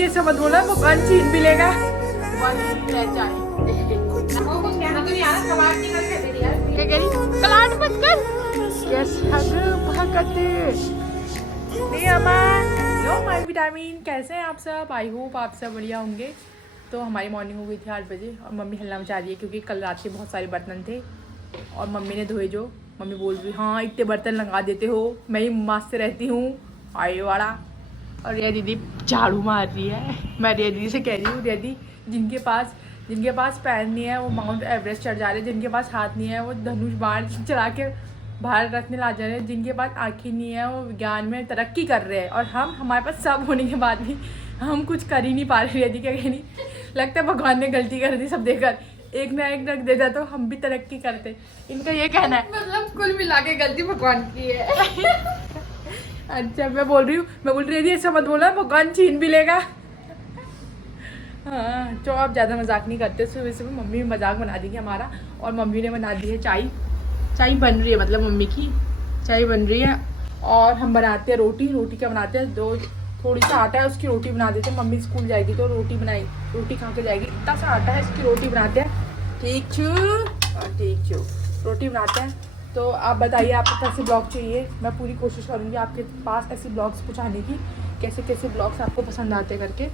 Ready ऐसा मत बोला, भगवान छीन भी लेगा। क्या कह रही? कलाट मत कर। लो माय विटामिन, कैसे हैं आप सब? आई होप आप सब बढ़िया होंगे। तो हमारी मॉर्निंग हो गई थी 8 बजे और मम्मी हल्ला मचा रही है क्योंकि कल रात के बहुत सारे बर्तन थे और मम्मी ने धोए जो। मम्मी बोल रही हाँ इतने बर्तन लगा देते हो, मैं ही मस्त रहती हूँ आए वाला। और रिया दीदी झाड़ू मार रही है। मैं रिया दीदी से कह रही हूँ, रिया दीदी जिनके पास पैर नहीं है वो माउंट एवरेस्ट चढ़ जा रहे हैं, जिनके पास हाथ नहीं है वो धनुष बाण चला के भारत रत्न ला जा रहे हैं, जिनके पास आँखें नहीं है वो विज्ञान में तरक्की कर रहे हैं और हमारे पास सब होने के बाद भी हम कुछ कर ही नहीं पा रहे। यदि क्या कहनी लगता है भगवान ने गलती कर दी सब देकर, एक ना एक रख देता तो हम भी तरक्की करते। इनका ये कहना है, मतलब कुल मिला के गलती भगवान की है। अच्छा मैं बोल रही थी ऐसा मत बोला, भगवान छीन भी लेगा। हाँ तो आप ज़्यादा मजाक नहीं करते। सुबह सुबह मम्मी मजाक बना देगी हमारा और मम्मी ने बना दी है चाय बन रही है, मतलब मम्मी की चाय बन रही है और हम बनाते हैं रोटी क्या बनाते हैं, थोड़ी सा आटा है उसकी रोटी बना देते हैं। मम्मी स्कूल जाएगी तो रोटी खा के जाएगी, इतना सा आटा है इसकी रोटी बनाते हैं। ठीक छू रोटी बनाते हैं। तो आप बताइए आपको कैसे ब्लॉग चाहिए, मैं पूरी कोशिश करूँगी आपके पास ऐसे ब्लॉग्स पहुँचाने की, कैसे ब्लॉग्स आपको पसंद आते करके।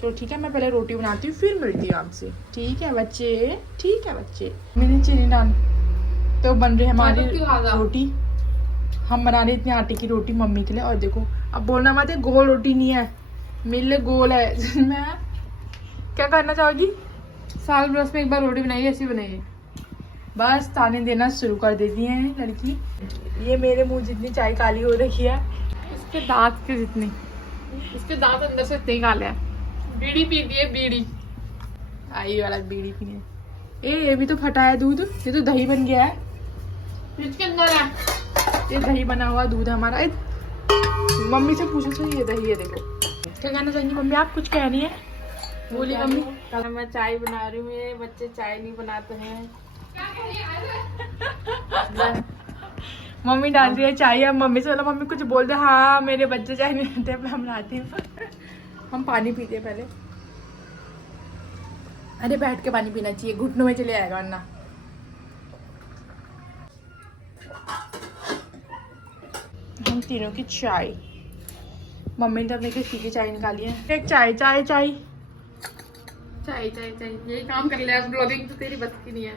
तो ठीक है मैं पहले रोटी बनाती हूँ फिर मिलती हूँ आपसे। ठीक है बच्चे। मैंने चीनी डाल तो बन रही है हमारी रोटी। हम बना रहे इतने आटे की रोटी मम्मी के लिए। और देखो अब बोलना मत है गोल रोटी नहीं है, मेरे लिए गोल है। मैं क्या करना चाहोगी? साल बरस में एक बार रोटी बनाइए, ऐसी बनाइए। बस ताने देना शुरू कर देती है लड़की। ये मेरे मुंह जितनी चाय काली हो रखी है, इसके दांत के जितनी, इसके दांत अंदर से इतने काले हैं। बीड़ी पी दिए बीड़ी, आई वाला बीड़ी पीने। ये भी तो फटा है दूध, ये तो दही बन गया है। इसके अंदर है ये दही बना हुआ दूध हमारा। मम्मी से पूछो तो ये दही है। देखो क्या कहना चाहेंगी मम्मी? आप कुछ कह रही है, बोलिए मम्मी। कल मैं चाय बना रही हूँ, ये बच्चे चाय नहीं बनाते हैं। मम्मी डाल रही है चाय। अब मम्मी से बोला मम्मी कुछ बोल दे। हाँ मेरे बच्चे चाय नहीं पीते, मैं बनाती हूँ। हम पानी पीते हैं पहले। अरे बैठ के पानी पीना चाहिए, घुटनों में चले आएगा वरना। हम तीनों की चाय, मम्मी ने तो अपने की चाय निकाली है। एक चाय यही काम कर ले। ब्लॉगिंग तो तेरी बस की नहीं है।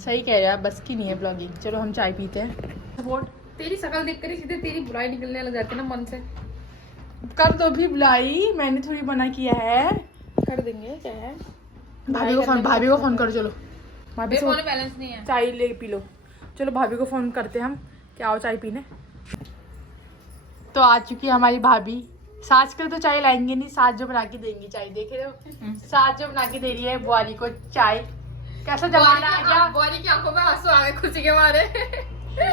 सही कह रहे हैं आप, बस की नहीं है ब्लॉगिंग। चलो हम चाय पीते हैं। सपोर्ट तेरी शक्ल देख कर सीधे तेरी बुराई निकलने लग जाती है ना मन से। कर दो भी बुलाई, मैंने थोड़ी मना किया है। कर देंगे क्या है। भाभी को फोन करो। चलो भाभी से बैलेंस नहीं है, चाय ले पी लो। चलो भाभी को फोन करते हैं हम, क्या आओ चाय पीने। तो आ चुकी है हमारी भाभी। सास के लिए तो चाय लाएंगे नहीं, सास जो बना के देंगी चाय। देख रहे हो सास जो बना के दे रही है बुआरी को चाय। कैसा जमाना आ गया, बुआरी की आंखों में आंसू आ गए खुशी के मारे।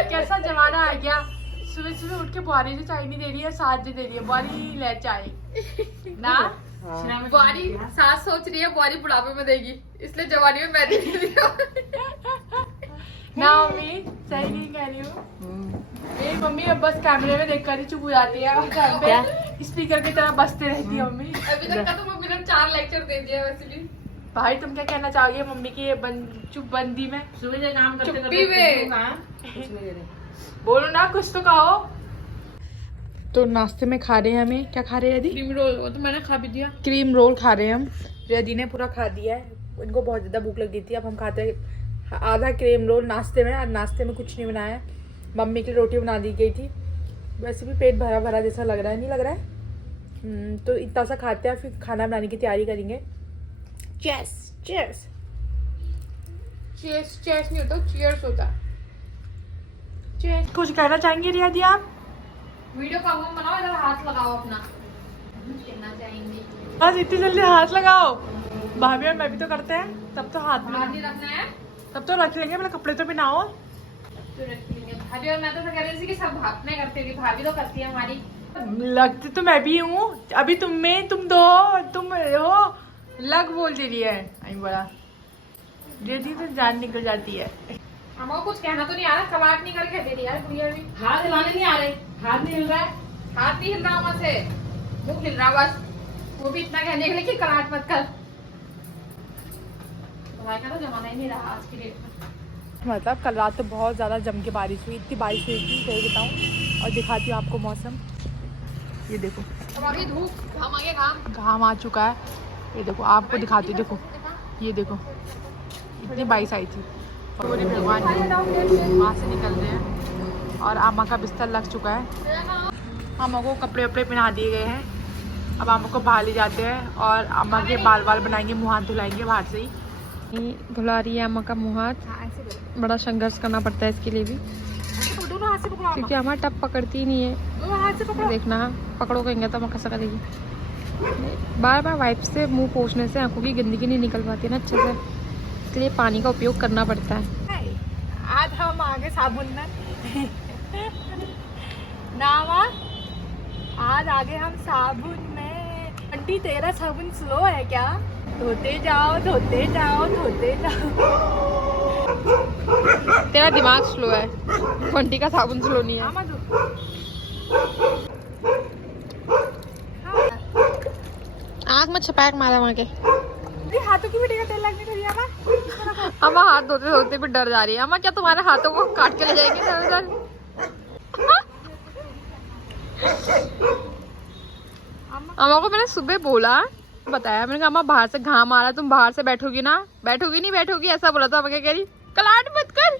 कैसा जमाना आ गया। सुबह उठ के बुआरी जो चाय नहीं दे रही है, सास जो दे रही है। बुआरी ले चाय ना। बुआरी सास सोच रही है बुआरी बुढ़ापे में देगी, इसलिए जवानी में मैं दे रही हूँ। ना मम्मी सही नहीं कह रही हूँ। मेरी मम्मी अब बस कैमरे में देखकर ही चुप हो जाती है और घर पे स्पीकर की तरह बजते रहती है मम्मी। अभी तक का तो मम्मी ने 4 लेक्चर दे दिया वैसे भी। भाई तुम क्या कहना चाहोगे मम्मी की चुप बंदी में? सुबह से काम करते बोलो ना कुछ तो कहो। तो नाश्ते में खा रहे हैं, हमें क्या खा रहे हैं? Cream roll. वो तो मैंने खा भी दिया। क्रीम रोल खा रहे हैं हम। रेडी ने पूरा खा दिया है, इनको बहुत ज़्यादा भूख लगी थी। अब हम खाते हैं आधा क्रीम रोल नाश्ते में। आज नाश्ते में कुछ नहीं बनाया, मम्मी के लिए रोटी बना दी गई थी। वैसे भी पेट भरा भरा जैसा लग रहा है, नहीं लग रहा है? तो इतना सा खाते हैं फिर खाना बनाने की तैयारी करेंगे। चेयर्स नहीं होता, चीयर्स होता है। कुछ कहना चाहेंगे रिया दी आप? वीडियो का वो बनाओ, इधर हाथ लगाओ अपना। कहना चाहेंगे बस इतनी जल्दी हाथ लगाओ। भाभी और मैं भी तो करते हैं, तब तो हाथ में नहीं रखना है। तब तो रख लेंगे, पहले कपड़े तो पहनाओ। तो रख लेंगे। भाभी और मैं तो कह रही थी कि सब हाथ में करती थी, भाभी तो करती है हमारी। लगती तो मैं भी हूँ। अभी तुम हो लग बोल दे रही है। आई बड़ा दीदी तो जान निकल जाती है। हमको कुछ कहना तो नहीं आ रहा, कबाब नहीं करके दे रही यार गुड़िया भी। हाथ हिलाने नहीं आ रहे, हाथ नहीं हिल रहा है। हाथ नहीं हिल रहा वहाँ से। मुंह खिल रहा बस, वो भी इतना कहने के लिए कि कराट मत कर। भलाई का तो जमाना ही नहीं रहा आज की डेट में। मतलब कल रात तो बहुत ज़्यादा जम के बारिश हुई, इतनी बारिश हुई थी सही बताऊँ। और दिखाती हूँ आपको मौसम, ये देखो अब अभी धूप, घाम आ गया, घाम आ चुका है। ये देखो आपको दिखाती हूँ, देखो ये देखो इतनी बारिश आई थी। और भगवान वहाँ से निकल रहे हैं और आमा का बिस्तर लग चुका है। आमा को कपड़े वपड़े पहना दिए गए हैं। अब आमा को बाहर ले जाते हैं और आमा के बाल बनाएंगे, मुँह हाथ धुलाएंगे बाहर से ही। धुला रही है आमा का मुँह हाथ। बड़ा संघर्ष करना पड़ता है इसके लिए भी, क्योंकि आमा टप पकड़ती ही नहीं है। देखना पकड़ो कहेंगे तो आमा कैसा करेगी। बार बार वाइप से मुंह पोंछने से आंखों की गंदगी नहीं निकल पाती ना अच्छे से, इसलिए पानी का उपयोग करना पड़ता है। आज हम आगे साबुन में नामा, आज आगे हम साबुन में। आंटी तेरा साबुन स्लो है क्या? धोते जाओ धोते जाओ धोते जाओ। तेरा दिमाग स्लो है, बंटी का साबुन स्लो नहीं है। आँख में छपैक मारा वहाँ के। हाथों की भी तेल लगने लगी है। अम्मा हाथ धोते धोते भी डर जा रही है। अम्मा क्या तुम्हारे हाथों को काट के ले जाएंगे इधर? अम्मा को मैंने सुबह बोला, बताया मैंने कहा अम्मा बाहर से घाम आ रहा है, तुम बाहर से बैठोगी ना? बैठोगी नहीं बैठोगी ऐसा बोला था। अम्मा क्या कह रही, कलाट मत कर।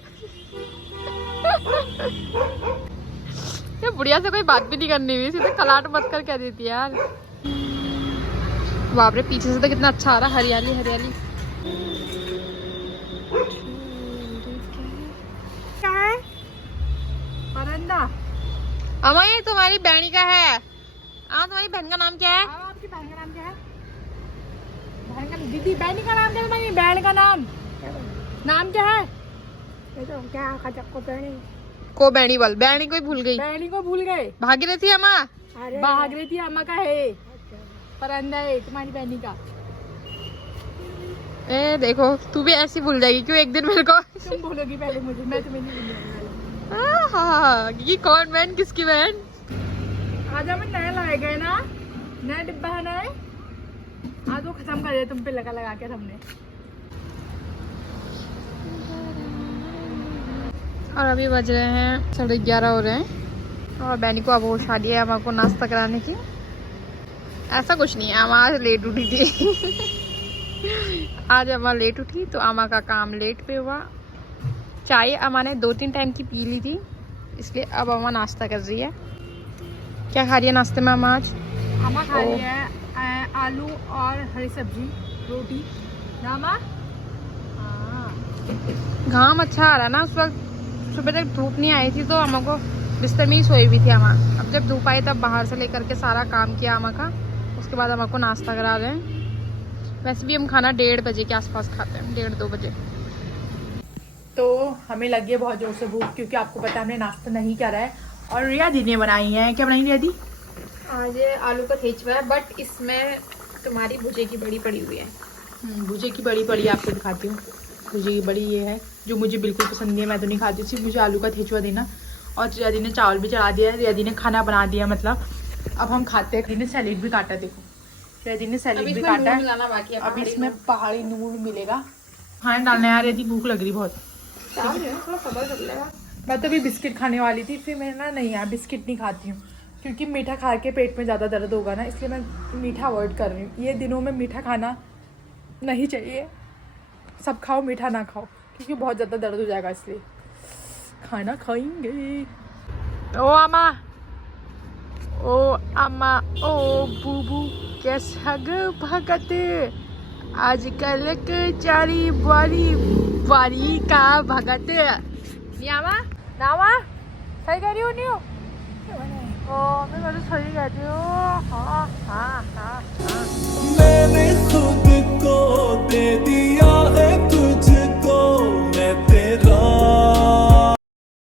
ये बुढ़िया से कोई बात भी नहीं करनी हुई, सीधे कलाट मत कर कह देती है यार। बाप रे पीछे से तो कितना अच्छा आ रहा, हरियाली हरियाली। क्या है? परिंदा। अम्मा ये तुम्हारी बहनी का है। तुम्हारी बहन का नाम क्या है? आपकी बहन का नाम क्या है? बहन का दीदी बहनी का नाम क्या है? तुम्हारी बहन का नाम क्या है? को बहनी बोल, बहनी को भूल गई। बहनी को भूल गए, भागीरथी अम्मा। भागीरथी अम्मा का है परिंदा है तुम्हारी बहनी का। ए देखो तू भी ऐसी भूल जाएगी क्यों एक दिन मेरे को। तुम बोलोगी पहले मुझे, मैं तुम्हें नहीं भूलूंगी। ये कौन बहन किसकी बहन? आज हमें नया लाए गए ना, नया डिब्बा है ना, आज वो खत्म कर दिया तुम पे लगा के हमने। और अभी बज रहे हैं 11:30 हो रहे हैं और बहनी को अब होश आ रही है अम्मा को नाश्ता कराने की। ऐसा कुछ नहीं है, अम्मा आज लेट उठी थी। आज अम्मा लेट उठी तो अम्मा का काम लेट पे हुआ। चाय अम्मा ने 2-3 टाइम की पी ली थी, इसलिए अब अम्मा नाश्ता कर रही है। क्या खा रही है नाश्ते में अम्मा आज? अम्मा खा रही है आलू और हरी सब्जी रोटी। घाम अच्छा आ रहा ना, उस वक्त सुबह तक धूप नहीं आई थी तो अम्मा को बिस्तर में ही सोई हुई थी अम्मा। अब जब धूप आई तब बाहर से लेकर के सारा काम किया अम्मा का, उसके बाद अम्मा को नाश्ता करा रहे हैं। वैसे भी हम खाना 1:30 बजे के आसपास खाते हैं, 1:30-2 बजे। तो हमें लगी है बहुत जोर से भूख, क्योंकि आपको पता है हमने नाश्ता नहीं करा है। और रिया दी ने बनाई है, क्या बनाई रिया दी? आज आलू का ठेचवा है, बट इसमें तुम्हारी भुजे की बड़ी पड़ी हुई है। भुजे की बड़ी पड़ी आपको दिखाती हूँ। भुजे की बड़ी ये है जो मुझे बिल्कुल पसंद नहीं है, मैं तो नहीं खाती, सिर्फ मुझे आलू का ठेचवा देना। और रिया दी ने चावल भी चढ़ा दिया है, रिया दी ने खाना बना दिया। मतलब अब हम खाते हैं। रिया ने सैलेड भी काटा, देखो रिया दी ने सैलेड भी काटा है। अब इसमें पहाड़ी नून मिलेगा। खाना डालना यार, यदि भूख लग रही बहुत। मैं तो अभी बिस्किट खाने वाली थी, फिर मैं ना नहीं यार बिस्किट नहीं खाती हूँ, क्योंकि मीठा खा के पेट में ज़्यादा दर्द होगा ना, इसलिए मैं मीठा अवॉइड कर रही हूँ। ये दिनों में मीठा खाना नहीं चाहिए, सब खाओ मीठा ना खाओ, क्योंकि बहुत ज़्यादा दर्द हो जाएगा, इसलिए खाना खाएंगे। ओ अम्मा, ओ अम्मा, ओ बूबू कैसा भगत आजकल के चारी बारी का भगत। नामा नामा सही कह रही हो? नहीं हो? मैं तो सही कह रही हूँ। हाँ। मैंने खुद को दे दिया।